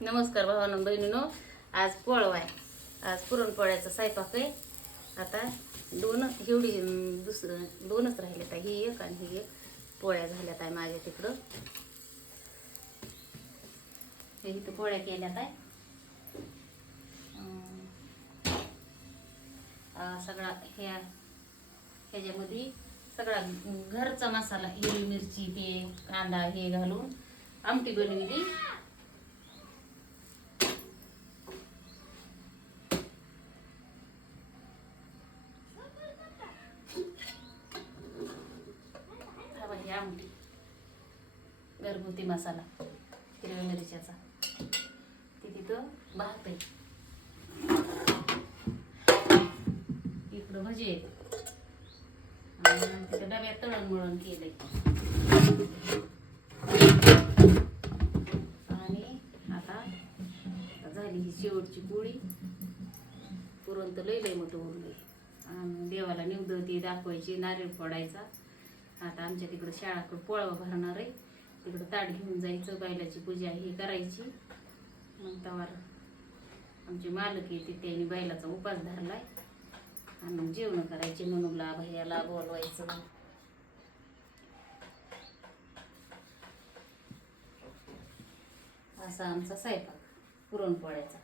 नमस्कार भावानं बहिणीनो आज पोळवा आहे. आज पुरणपोळ्याचा स्वयंपाक आहे. आता दोन एवढी दुसरं दोनच राहिलेत आहे ही एक आणि ही एक. पोळ्या झाल्यात आहे माझ्या तिकडं. हे इथं पोळ्या केल्यात आहे. सगळा ह्या ह्याच्यामध्ये सगळा घरचा मसाला हिरवी मिरची ते कांदा हे घालून आमटी बनविली हा बघ ही आमटी घरगुती मसाला हिरव्या मिरच्याचा. ते तिथं भात आहे इकडं भजी आहेत. आणि तिथं डब्यात तळण मळण केलंय. आणि आता झाली ही शेवटची पोळी. पुरण तर लय लय मोठं उरलंय आणि देवाला निवदती दाखवायची नारळ फोडायचा. आता आमच्या तिकडं शाळाकडं पोळवा भरणार आहे तिकडं ताट घेऊन जायचं बैलाची पूजा ही करायची. मग तवार आमचे मालक येते त्यांनी बैलाचा उपास धरलाय. आणि मग जेवण करायचे मनूला भैयाला बोलवायचं. असा आमचा स्वयंपाक पुरणपोळ्याचा.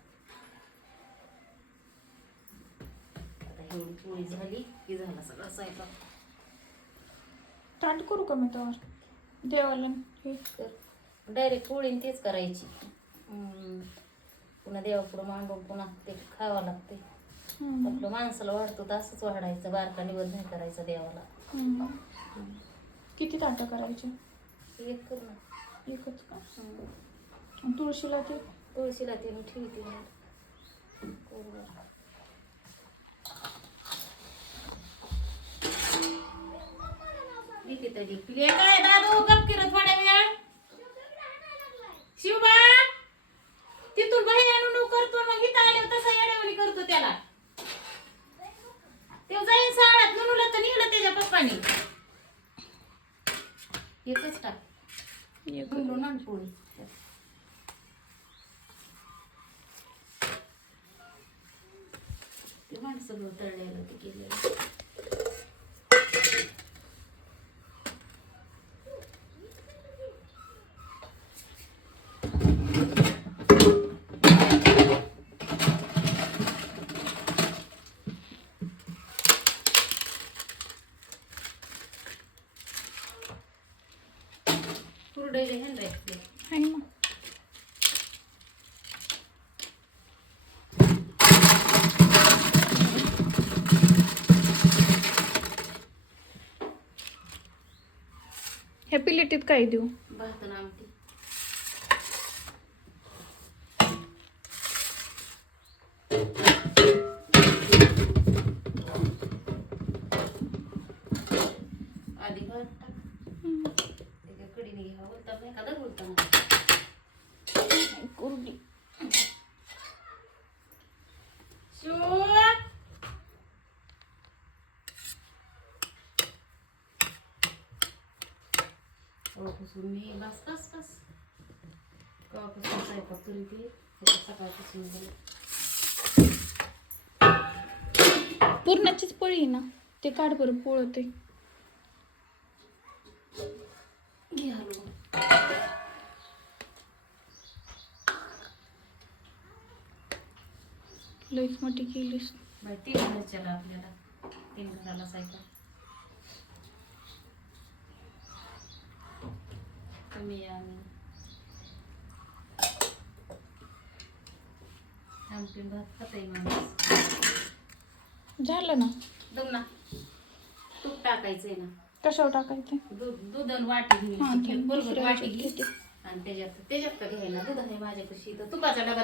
आता एवढी पोळी झाली की झाला सगळा स्वयंपाक. स्टार्ट करू का मी त्यावर देवाला तर. डायरेक्ट पोळी तेच करायची. पुन्हा देवापुढं मांडून पुन्हा ते खावं लागते. आपलं माणसाला वाढतो तर असंच वाढायचं. बारका निवड नाही करायचा देवाला. किती ताटं करायचे? एक कर ना. एकच का? तुळशीला ते? तुळशीला ते मी ठेवते. किती तरी. ले एकच टाक. पोळी ते माणसं सगळं तळलेलं ते केलेलं. कुरडईले मग. राहते ह्या प्लेटीत काय देऊ? आमटी. आधी भात टाक. कुरडी. कवापासून मी बस बस बस. कवापासून स्वयंपाक करी ते सकाळपासून पूर्णाचीच पळी ना ते काढ बरं पोळते घे हलवून लईच मोठी केलीस. बाई तीन घरच्याला आपल्याला तीन घराला कमी आहे आम्ही आमटी भात खातंय माणूस. झालं ना? दम ना. तूप टाकायचंय ना. कशावर टाकायचे दूध दूध वाटी हा ते बरोबर वाटी घेते. आणि त्याच्यात त्याच्यात का घ्यायला दूध आहे माझ्यापाशी. तर तुपाचा डबा